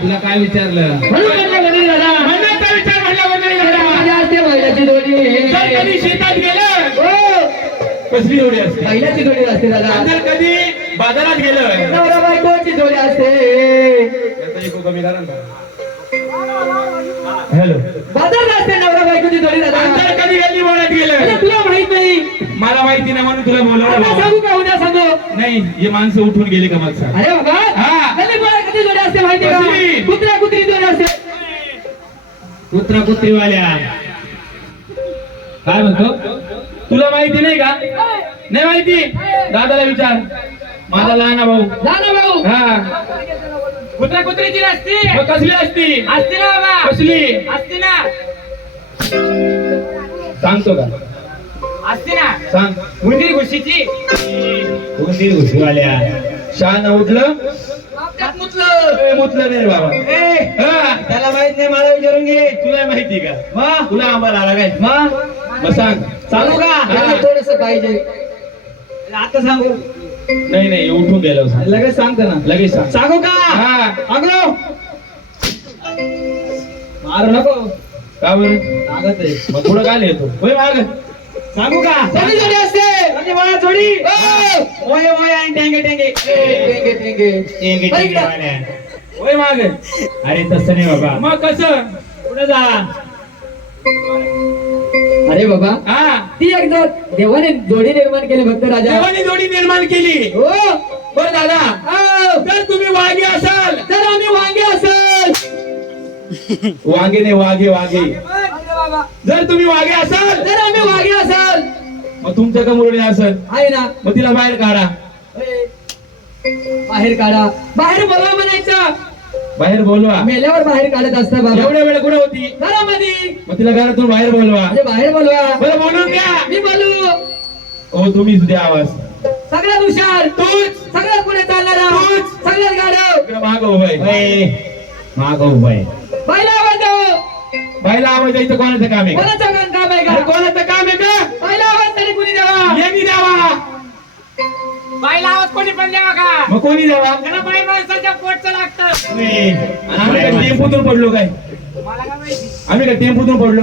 तुला काय विचारलं? कधी शेतात गेलं कसली जोडी असते? बैलाची जोडी असते दादा. जर कधी बाजारात गेलं नवरा बायकोची जोडी असते. कमी करा ना. हॅलो बाजारात असते नवरा बायकोची जोडी दादा. जर कधी गल्ली बोलत गेलं तुला माहित नाही. मला माहिती नाही म्हणून तुला आता बोलवलं. सांगू का उद्या सांगू? नाही हे माणसं उठून गेली का मग सांग. अरे बाबा हा. गल्ली बोळा कधी जोडी असते माहिती का? कसली? कुत्र्या कुत्री जोडी असते. कुत्रा कुत्रीवाल्या काय म्हणतो? तुला माहिती नाही का? नाही माहिती? दादाला विचार. माझा लहान भाऊ. लहान भाऊ हा कुत्र्या कुत्रीची असते. मग कसली असती? असते ना बाबा. कसली असते ना. सांगतो का? असते ना. सांग. उंदीर घुशीची. उंदीर घुसवाल्या शान उठलं मुतलं नाही बाबा. हा. त्याला माहित नाही. मला विचारून घे. तुला माहिती का? मग तुला आंबा आला काय? मग सांग. सांगू का? हा. थोडस पाहिजे. आता सांगू? नाही नाही उठून गेलो सांग. लगेच सांगतो ना. लगेच सांग. सांगू का? हा सांगलो. मारू नको. का बरं? सांगत आहे. मग पुढं काय लिहितो? होय माग सांगू का? कधी जोडी असते? कधी मला जोडी? मोये मोये आणि टेंगे टेंगे. टेंगे टेंगे. होय माग. अरे तसं नाही बाबा. मग कसं? पुढे जा. अरे बाबा हा ती एकदा देवाने जोडी निर्माण केली भक्त राजा. देवाने जोडी निर्माण केली. हो बरं दादा हो. जर तुम्ही वाघे असाल तर आम्ही वांगे असेल. वाघे नाही वाघे वाघे. जर तुम्ही वाघे असाल तर आम्ही वागे असेल. मग तुमच्या का मुरळी असेल आहे ना. मग तिला बाहेर काढा. बाहेर काढा. बाहेर बोलवा म्हणायचं. बाहेर बोलवा. मेल्यावर बाहेर काढत असतं बाबा. एवढ्या वेळ कुठे होती? घरामध्ये. मग तिला घरातून बाहेर बोलवा. म्हणजे बाहेर बोलवा. बरं बोलून घ्या. मी बोलू. हो तुम्हीच द्या आवाज. सगळ्यात हुशार तूच. सगळ्यात पुढे चालणारा तूच. सगळ्यात गाडव. इकडं मागं उभं आहे. माग उभा आहे. बाईला आवाज द्यावं. बाईला आवाज द्यायचं कोणाचं काम आहे? कोणाचं काम आहे अरे का? कोणाचं काम आहे का? बाईला आवाज तरी कुणी द्यावा. यांनी द्यावा. बाईला आवाज कोणी पण द्यावा का? मग कोणी द्यावा? त्याला बाई माणसाच्या पोटचं लागतं. आणि आम्ही काय टेम्पोतून पडलो काय? मला काय माहिती. आम्ही काय टेम्पोतून पडलो?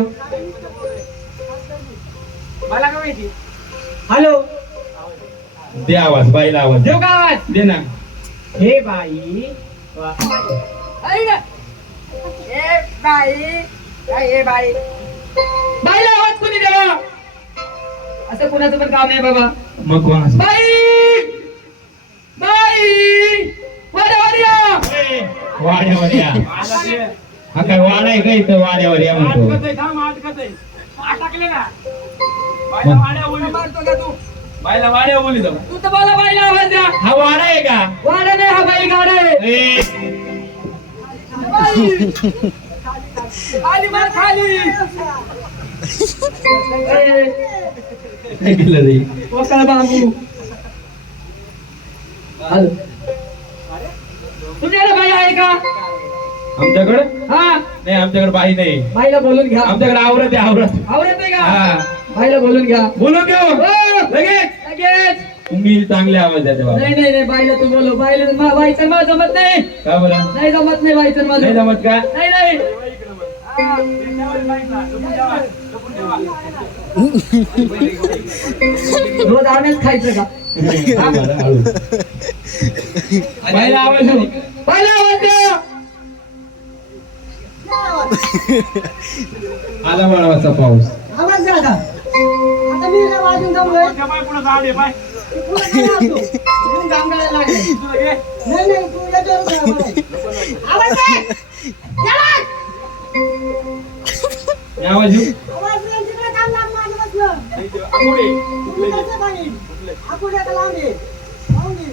मला काय माहिती. हॅलो दे आवाज. बाईला आवाज दे. देऊ का आवाज? दे ना. हे बाई. अरे ना. हे बाई. हे बाई. बाईला आवाज कोणी द्यावा. असं कुणाचं पण काम नाही बाबा. मग कोण असं? बाई बाई वाड्यावर या. वाड्यावर या. हा काय वाडा आहे का इथं? वाड्यावर या म्हणतो. बाईला वाड्या बोली जाऊ. तू तर मला बाईला आवाज द्या. हा वाडा आहे का? वाडा नाही हा बाई गाडा आहे. ए, खाली मार खाली. काय केलं रे? वकाल बाबू. हॅलो तुमच्याकडे बाई आहे का? आमच्याकडं हा नाही. आमच्याकडे बाई नाही. बाईला बोलून घ्या. आमच्याकडे आवरत आहे आवरत. आवडत नाही का? हा बाईला बोलून घ्या. बोलू घेऊ हो. लगेच. लगेच. तुम्ही चांगले आवाज द्या बाबा. नाही नाही नाही बाईला तू बोलव. बाईला बाईचं मला जमत नाही. का बरं? नाही जमत नाही बाईचं नाही माझं. जमत का? नाही नाही. रोज आम्हीच खायचं का? बाईला आवाज देऊ. बाईला आवाज द्या. आला वळवाचा पाऊस. आवाज द्या आता. आता मी इकडे वाजून जमलोय. इकडून काम करायला लागले. नाही नाही तू याच्यावर जा बरं. आवाज दे. आवाज. मी आवाज देऊ. आवाज दे. तिकडे काम लांब माझं बसलं. तुम्ही कसं पाणी? आकुडे का लांब आहे? लांब आहे.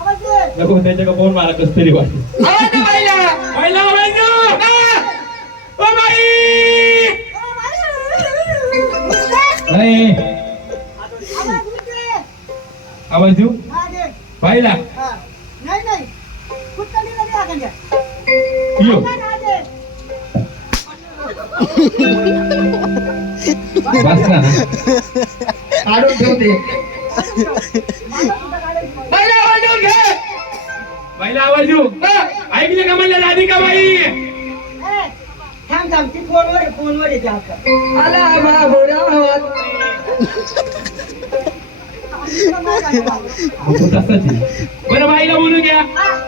आवाज दे. नको त्याच्या का फोन मला कस तरी वाटत. आवाज द्या बाईला. बाईला आवाज देऊ. O by. ए, आवाज उठे. आवाज देऊ. हा दे. बाईला हा. नाही नाही बसला ना काढून ठेवते बाईला आवाज देऊन घे. बाईला आवाज देऊ ऐकले का म्हणलं राधिका बाई थांब थांब ती फोनवर येते आता आला बाबूराव आवाज. तू तसंच आहे. बरं बाईला बोलू घ्या.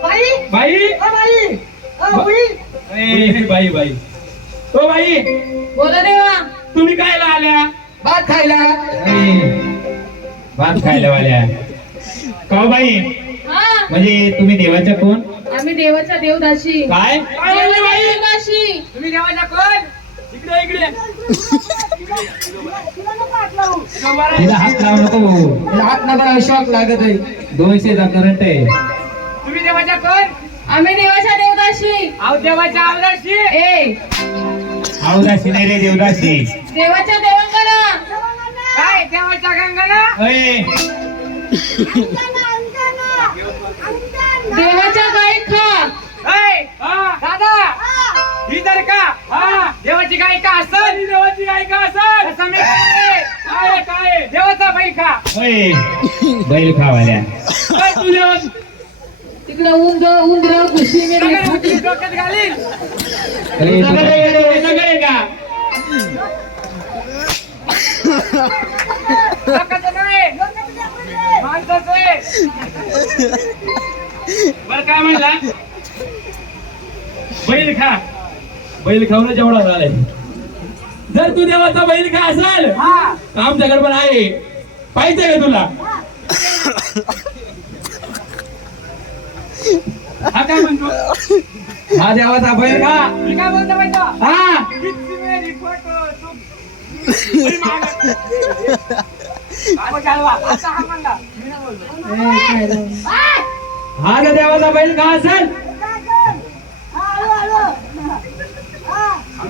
बाई बाई बाई बाई ए, बाई बाई ओ बाई बोला देवा. तुम्ही कायला आल्या? भात खायला. भात खायला वाल्या का बाई हा म्हणजे तुम्ही देवाच्या कोण आम्ही देवाच्या देवदाशी काय काय म्हणले बाई? देवदाशी तुम्ही देवाचा कोण? इकडे इकडे तिला नको हात लावू. तिला हात लावू नको हात नका शॉक लागत आहे. 200चा करंट आहे तुम्ही देवाचा कोण? आम्ही देवाच्या देवदाशी अहो देवाच्या अवदाशी. ए अवदासी नाही रे देवदासी देवाच्या देवांगणा काय देवाच्या गंगाला? अय, देवाच्या गाई खा ऐ, दादा ही जर का देवाची गायिका असेल, देवाची गायिका असेल तसं मी काय काय देवाचा बैल खा. अय, बैल खावाल्या काय तू देवा तिकडे उंदर घुशी मेली डोक्यात डोक्यात घालील. अय, नगर का डोक्याचं नाही, माणसाचं आहे. बरं काय म्हणला? बैल खा. बैल खाऊन जेवढा झालाय. जर तू देवाचा बैल खा असाल आमच्याकडे पण आहे. पाहिजे का तुला? हा काय म्हणतो? हा देवाचा बैल खा. मी काय बोलतो माहिती का? हा किती मेरी फोटो तू. बैल मागा. काय चालवा? आता हा म्हणला. मी नाही बोललो. हा जर देवाचा बैल खा असेल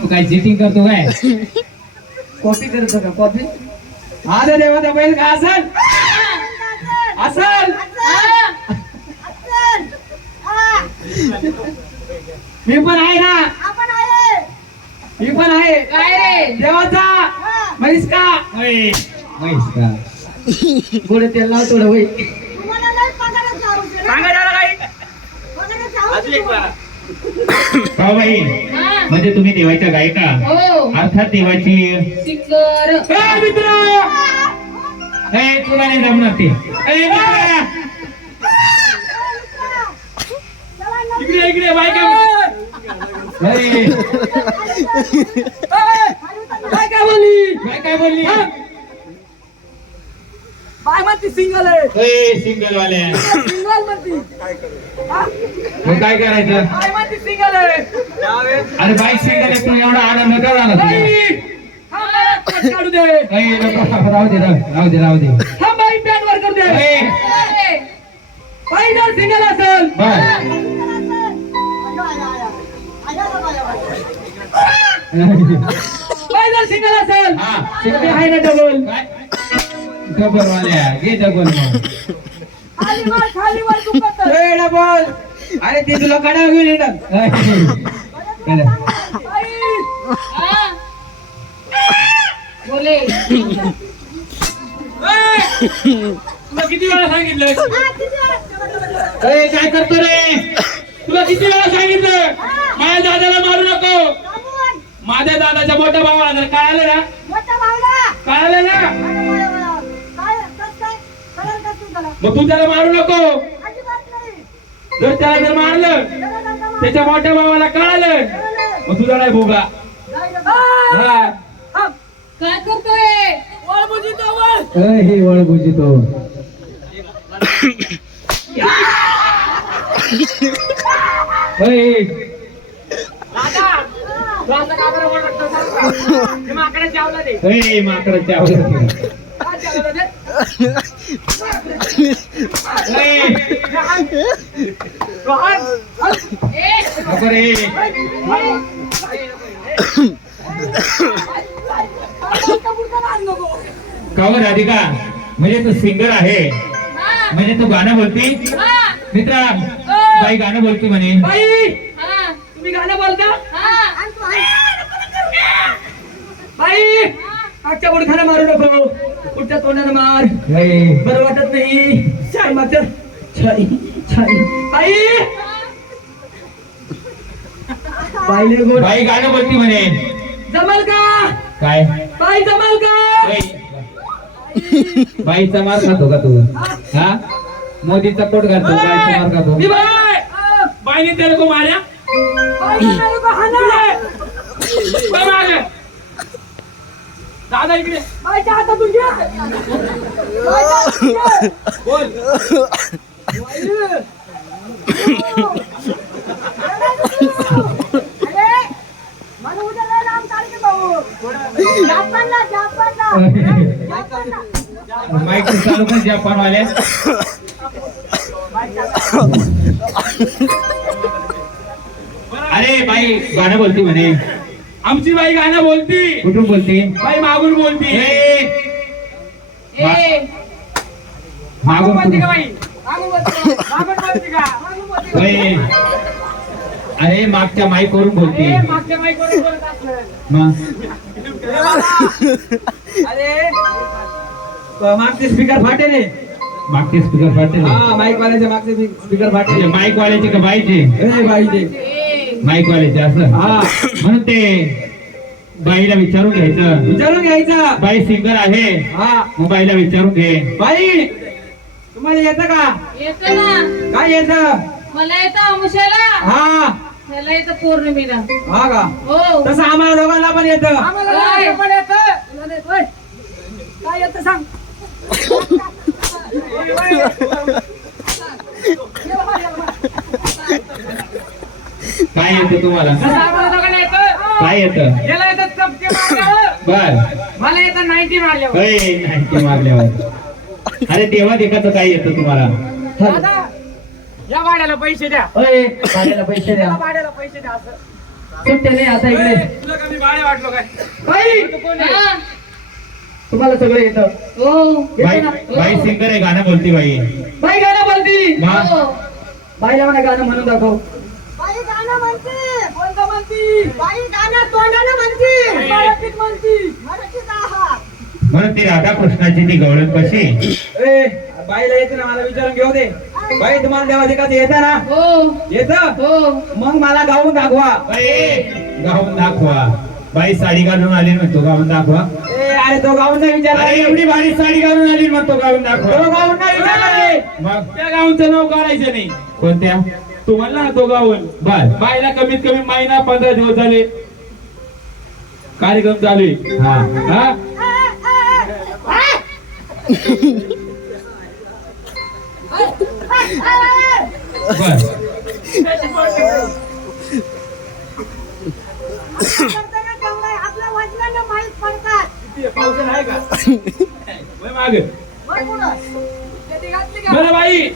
तू काय चिटिंग करतो काय कॉपी करतो का कॉपी? हा जर देवाचा बैल खा असेल असेल मी पण आहे ना. मी पण आहे. काय रे देवाचा म्हैस का? अय, म्हैस का पुढे तेल लाव थोडं होई. सांगा जरा काही. अजून एक बारा. का बाई हा म्हणजे तुम्ही देवाच्या गायिका हो अर्थात देवाची सिंगर ए, मित्र ए, तुला नाही जमणार ते ए, मित्रा. इकडे इकडे बायका. ए, काय काय बोलली? काय बोलली बाय म्हणती सिंगल आहे. ए, सिंगल वाल्या सिंगल म्हणती. मग काय करायचं बाय म्हणती सिंगल आहे. अरे बाईक सिंगल आहे तू एवढा आनंद नका झाला तुला हा मला पट काढू दे. ए, नको, राहू दे हा बाई पॅन वर करू दे. ए, बाई जर सिंगल असेल बर बाई जर सिंगल असेल हा. तर ते आहे ना डबल. डबल वाल्या घे डबल मग खाली वर दुखत ए डबल. अरे ते तुला कडा घेऊन येतात. हा बोले तुला किती वेळा सांगितलं? ए, काय करतो रे तुला किती वेळा सांगितलं माझ्या दादाला मारू नको. माझ्या दादाच्या मोठ्या भावाला जर कळालं ना कळालं ना मग तू त्याला मारू नको. जर त्याला जर मारलं त्याच्या मोठ्या भावाला कळालं मग तुझा नाही भोगा. हा. काय करतोय हे वळ बुजितो माकडाच्या नको रे कावर राधिका म्हणजे तू सिंगर आहे हा म्हणजे तू गाणं बोलती हा मित्रा बाई गाणं बोलती म्हणे बाई हा तुम्ही गाणं बोलता? हा बाई मागच्या बुडखाना मारू नको, पुढच्या तोंडानं मार. ए, बरं वाटत नाही. छाई मागच्या छाई छाई. बाई बाईले गोड बाई गाणं बोलती म्हणे. जमल का? काय बाई जमल का? बाईचा मार खातो का तू? हा मोदीचा पोट घालतो, बाईचा मार खातो. मी बाय बाईने त्याला को मार्या बाई जमल का? हाना. बाई मागे. दादा इकडे बाईच्या हातातून घे. बाईच्या हातातून घे. बोल. अरे मला उद्या लय लांब चालते भाऊ. जापानला माईक चालू कर जपान वाले. अरे बाई गाणं बोलती म्हणे. आमची बाई गाणं बोलती. कुठून बोलती? बाई मागून बोलती. ए, ए मागून बोलती का कुठून? बाई? मागून बोलती का? ए, अरे मागच्या माईक वरून बोलती. मागच्या माईकवरून बोलत असलं. मग अरे मागचे स्पीकर फाटेले. मागचे स्पीकर फाटेल. हा माईक वाल्याचे मागचे स्पीकर फाटेले. माईक वाल्याचे का बाईचे? ए बाईचे. ए माईक वाल्याचे असं. हा म्हणून ते बाईला विचारून घ्यायचं. विचारून घ्यायचा. बाई सिंगर आहे, हा मग बाईला विचारून घे. बाई तुम्हाला येतं का? येतं ना, काय येतं? मला येतं आमुषाला, हा त्याला येतं पौर्णिमेला. हा का? हो तसं आम्हाला दोघांना पण येतं. काय? पण येतं. तुला नाही, होय. काय येतं सांग. काय येतं तुम्हाला? तसं आम्हाला दोघांना येतं. काय येतं? याला येतं चपके मारल्यावर. बर मला येतं 90 मारल्यावर. नाही ते मारल्यावर. अरे देवा देखाचं काय येतं तुम्हाला? दादा या भाड्याला पैसे द्या. होय भाड्याला पैसे द्या. या भाड्याला पैसे द्या असं. सुट्टे नाही आता इकडे. तुला कमी भाडे वाटलो काय? बाई तू कोण आहे? हा. तुम्हाला सगळं येतं. हो बाई येतं ना? बाई सिंगर आहे, गाणं बोलती बाई. बाई गाणं बोलती. मग हो बाईला म्हणा गाणं म्हणून दाखव. बाई गाणं म्हणते. कोणतं म्हणती? बाई गाणं तोंडानं म्हणते. मराठीत म्हणती. मराठीत आहा. म्हणून ती राधाकृष्णाची ती गवळण कशी? ए बाईला येते ना, मला विचारून घेऊ दे. बाई तुम्हाला देवा देखाचं येतं ना? हो येतं. हो मग मला गाऊन दाखवा. गाऊन दाखवा. बाई साडी घालून आली म्हणतो गाऊन दाखवा. ए अरे तो गाऊन नाही विचारला. अरे एवढी भारी साडी घालून आली म्हणतो गाऊन दाखवा. तो गाऊन नाही विचारला रे. मग त्या गावचं नाव काढायचं नाही. कोणत्या? तू म्हणला ना तो गावन. बर बाईला कमीत कमी महिना 15 दिवस झाले कार्यक्रम चालू आहे. हा हा बर करताना तेवढं आपल्या वडिलांना माहित पडतात. किती पावसाळा आहे का? वय मागे. बरं पुढं. बरं बाई